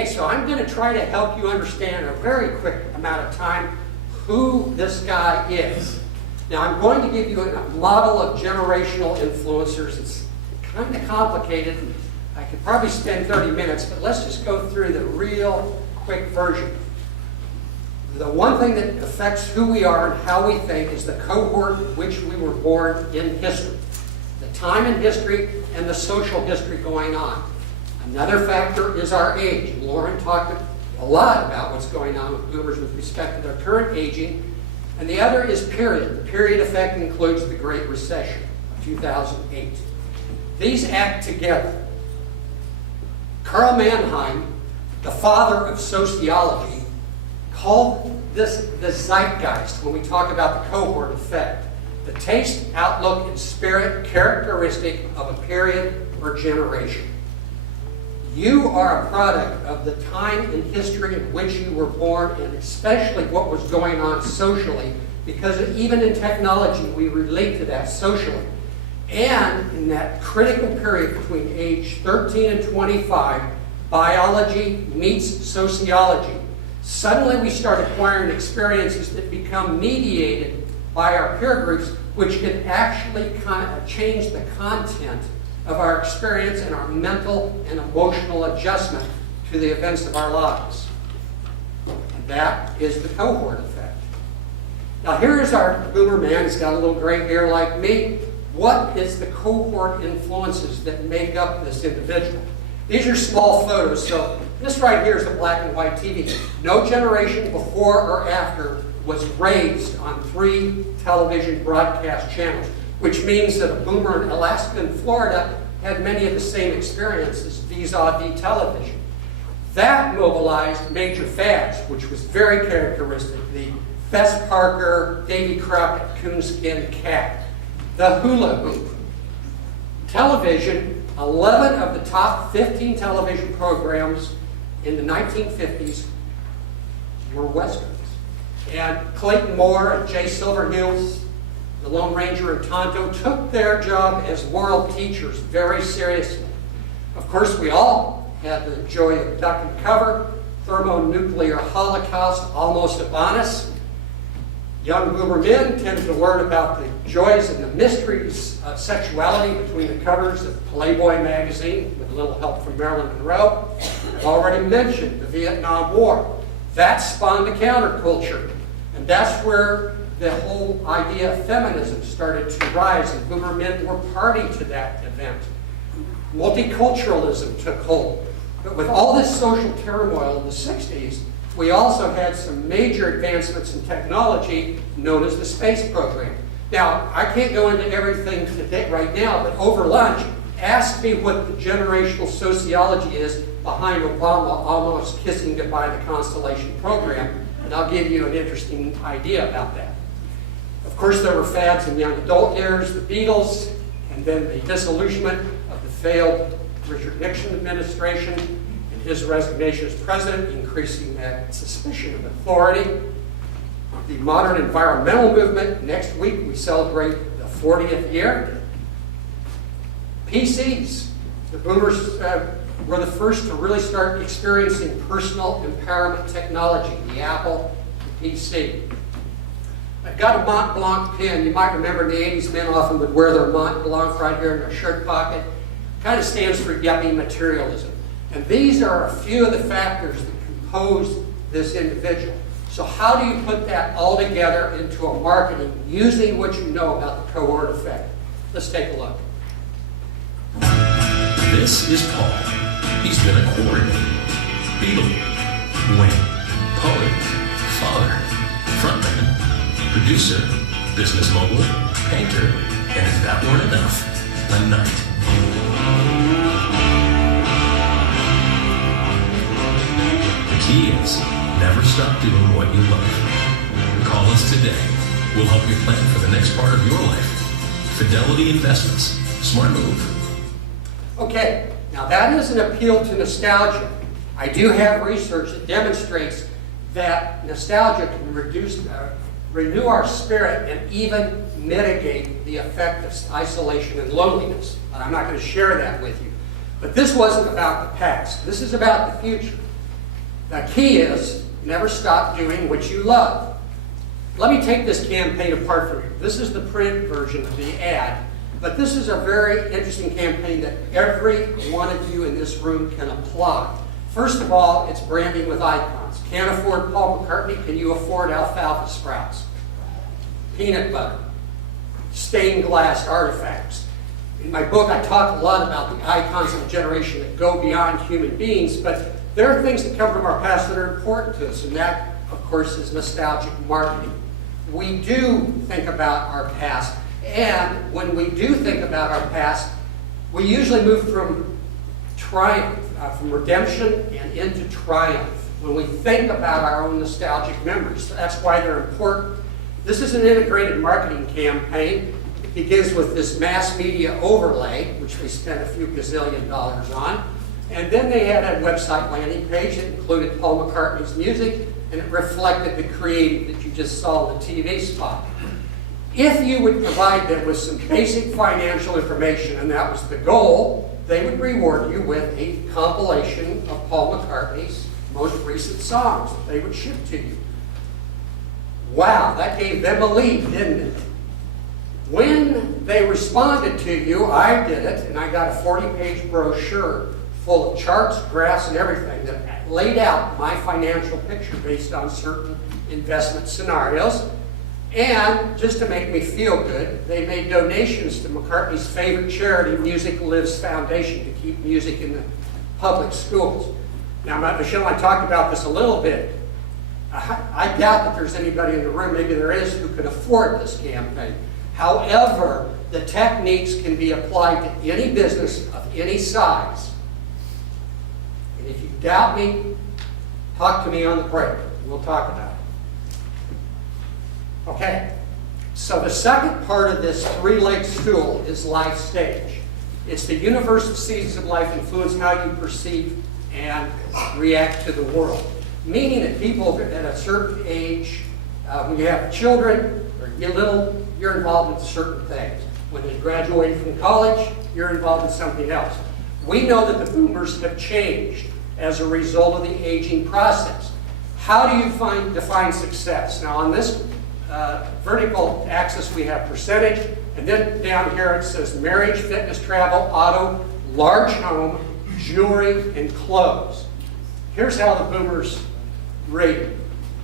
Okay, so I'm going to try to help you understand in a very quick amount of time who this guy is. Now, I'm going to give you a model of generational influencers. It's kind of complicated. I could probably spend 30 minutes, but let's just go through the real quick version. The one thing that affects who we are and how we think is the cohort in which we were born in history. The time in history and the social history going on. Another factor is our age. Lauren talked a lot about what's going on with boomers with respect to their current aging. And the other is period. The period effect includes the Great Recession of 2008. These act together. Karl Mannheim, the father of sociology, called this the zeitgeist when we talk about the cohort effect. The taste, outlook, and spirit characteristic of a period or generation. You are a product of the time in history in which you were born, and especially what was going on socially, because even in technology we relate to that socially. And in that critical period between age 13 and 25, biology meets sociology. Suddenly we start acquiring experiences that become mediated by our peer groups, which can actually kind of change the content of our experience and our mental and emotional adjustment to the events of our lives. And that is the cohort effect. Now here is our boomer man. He's got a little gray hair like me. What is the cohort influences that make up this individual? These are small photos. So this right here is a black and white TV. No generation before or after was raised on 3 television broadcast channels, which means that a boomer in Alaska and Florida had many of the same experiences vis-a-vis television. That mobilized major fads, which was very characteristic. The Fess Parker, Davy Crockett, coonskin cap. The hula hoop. Television, 11 of the top 15 television programs in the 1950s were Westerns. And Clayton Moore and Jay Silverheels, the Lone Ranger and Tonto, took their job as world teachers very seriously. Of course, we all had the joy of Duck and Cover, Thermonuclear Holocaust almost upon us. Young boomer men tended to learn about the joys and the mysteries of sexuality between the covers of Playboy magazine, with a little help from Marilyn Monroe. I've already mentioned the Vietnam War. That spawned the counterculture. And that's where the whole idea of feminism started to rise, and boomer men were party to that event. Multiculturalism took hold. But with all this social turmoil in the 60s, we also had some major advancements in technology known as the space program. Now, I can't go into everything today right now, but over lunch, ask me what the generational sociology is behind Obama almost kissing goodbye the Constellation program, and I'll give you an interesting idea about that. Of course, there were fads in young adult years, the Beatles, and then the disillusionment of the failed Richard Nixon administration and his resignation as president, increasing that suspicion of authority. The modern environmental movement, next week we celebrate the 40th year. PCs, the boomers were the first to really start experiencing personal empowerment technology, the Apple, the PC. I've got a Mont Blanc pen. You might remember in the 80s, men often would wear their Mont Blanc right here in their shirt pocket. Kind of stands for yuppie materialism. And these are a few of the factors that compose this individual. So how do you put that all together into a marketing using what you know about the cohort effect? Let's take a look. This is Paul. He's been a coordinator, Beatle, Wayne, poet, father, frontman, producer, business mogul, painter, and if that weren't enough, a knight. The key is never stop doing what you love. Call us today. We'll help you plan for the next part of your life. Fidelity Investments. Smart move. Okay, now that is an appeal to nostalgia. I do have research that demonstrates that nostalgia can renew our spirit and even mitigate the effect of isolation and loneliness. And I'm not going to share that with you. But this wasn't about the past. This is about the future. The key is never stop doing what you love. Let me take this campaign apart for you. This is the print version of the ad, but this is a very interesting campaign that every one of you in this room can apply. First of all, it's branding with icons. Can't afford Paul McCartney? Can you afford alfalfa sprouts? Peanut butter, stained glass artifacts. In my book, I talk a lot about the icons of a generation that go beyond human beings, but there are things that come from our past that are important to us, and that, of course, is nostalgic marketing. We do think about our past, and when we do think about our past, we usually move from triumph, from redemption and into triumph when we think about our own nostalgic memories. That's why they're important. This is an integrated marketing campaign. It begins with this mass media overlay, which we spent a few gazillion dollars on. And then they had a website landing page that included Paul McCartney's music, and it reflected the creative that you just saw in the TV spot. If you would provide them with some basic financial information, and that was the goal, they would reward you with a compilation of Paul McCartney's most recent songs that they would ship to you. Wow, that gave them a lead, didn't it? When they responded to you, I did it, and I got a 40-page brochure full of charts, graphs, and everything that laid out my financial picture based on certain investment scenarios. And just to make me feel good, they made donations to McCartney's favorite charity, Music Lives Foundation, to keep music in the public schools. Now, Michelle and I talked about this a little bit. I doubt that there's anybody in the room, maybe there is, who could afford this campaign. However, the techniques can be applied to any business of any size. And if you doubt me, talk to me on the break. We'll talk about it. Okay, so the second part of this three-legged stool is life stage. It's the universal seasons of life influence how you perceive and react to the world. Meaning that people at a certain age, when you have children or you're little, you're involved in certain things. When they graduate from college, you're involved in something else. We know that the boomers have changed as a result of the aging process. How do you define success? Now on this vertical axis we have percentage, and then down here it says marriage, fitness, travel, auto, large home, jewelry, and clothes. Here's how the boomers rated.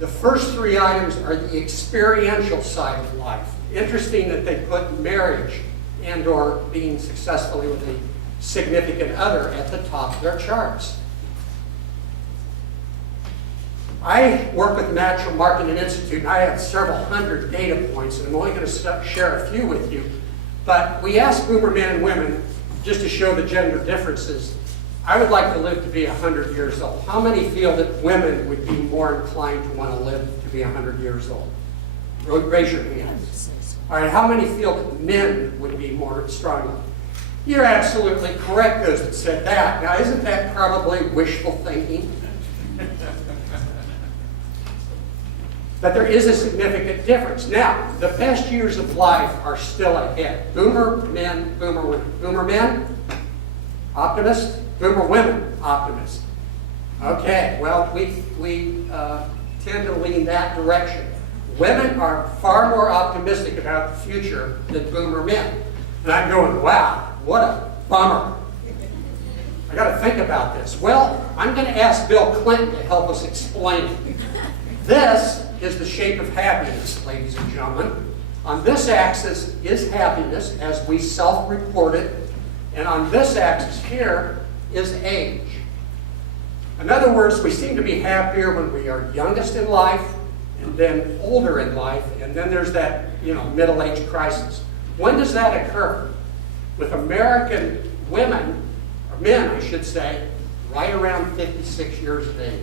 The first three items are the experiential side of life. Interesting that they put marriage and or being successfully with a significant other at the top of their charts. I work with the Natural Marketing Institute, and I have several hundred data points, and I'm only going to share a few with you. But we asked boomer men and women, just to show the gender differences, I would like to live to be 100 years old. How many feel that women would be more inclined to want to live to be 100 years old? Raise your hands. All right, how many feel that men would be more strongly? You're absolutely correct, those that said that. Now, isn't that probably wishful thinking? But there is a significant difference. Now, the best years of life are still ahead. Boomer men, boomer women. Boomer men, optimist. Boomer women, optimist. Okay, well, we tend to lean that direction. Women are far more optimistic about the future than boomer men. And I'm going, wow, what a bummer. I got to think about this. Well, I'm going to ask Bill Clinton to help us explain it. This is the shape of happiness, ladies and gentlemen. On this axis is happiness as we self-report it, and on this axis here is age. In other words, we seem to be happier when we are youngest in life, and then older in life, and then there's that, middle-age crisis. When does that occur? With American women, or men, I should say, right around 56 years of age.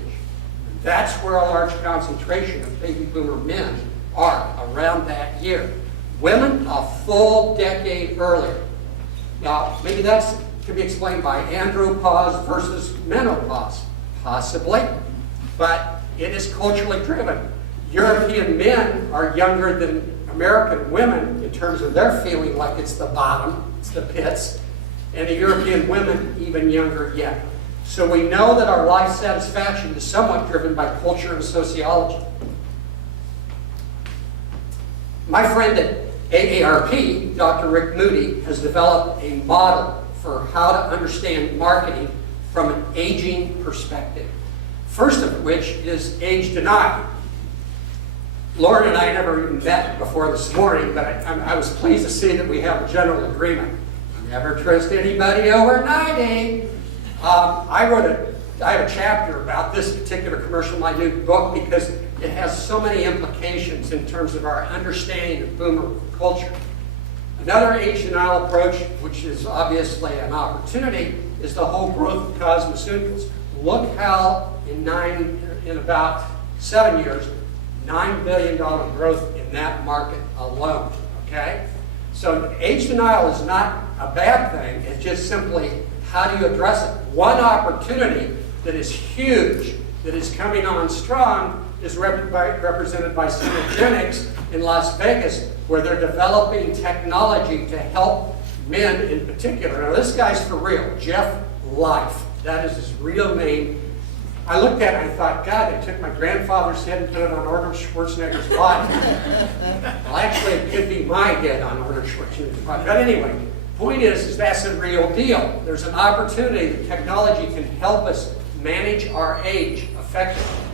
That's where a large concentration of baby boomer men are, around that year. Women, a full decade earlier. Now, maybe that can be explained by andropause versus menopause, possibly, but it is culturally driven. European men are younger than American women in terms of their feeling like it's the bottom, it's the pits, and the European women even younger yet. So we know that our life satisfaction is somewhat driven by culture and sociology. My friend at AARP, Dr. Rick Moody, has developed a model for how to understand marketing from an aging perspective. First of which is age denial. Lauren and I never even met before this morning, but I was pleased to see that we have a general agreement. Never trust anybody over 90. I have a chapter about this particular commercial in my new book because it has so many implications in terms of our understanding of boomer culture. Another age denial approach, which is obviously an opportunity, is the whole growth of cosmeceuticals. Look how in about 7 years, $9 billion growth in that market alone, okay? So age denial is not a bad thing, it's just simply how do you address it? One opportunity that is huge, that is coming on strong, is represented by Synergenics in Las Vegas, where they're developing technology to help men in particular. Now this guy's for real, Jeff Life. That is his real name. I looked at it and I thought, God, they took my grandfather's head and put it on Arnold Schwarzenegger's body. Well, actually, it could be my head on Arnold Schwarzenegger's body. But anyway, point is that's a real deal. There's an opportunity that technology can help us manage our age effectively.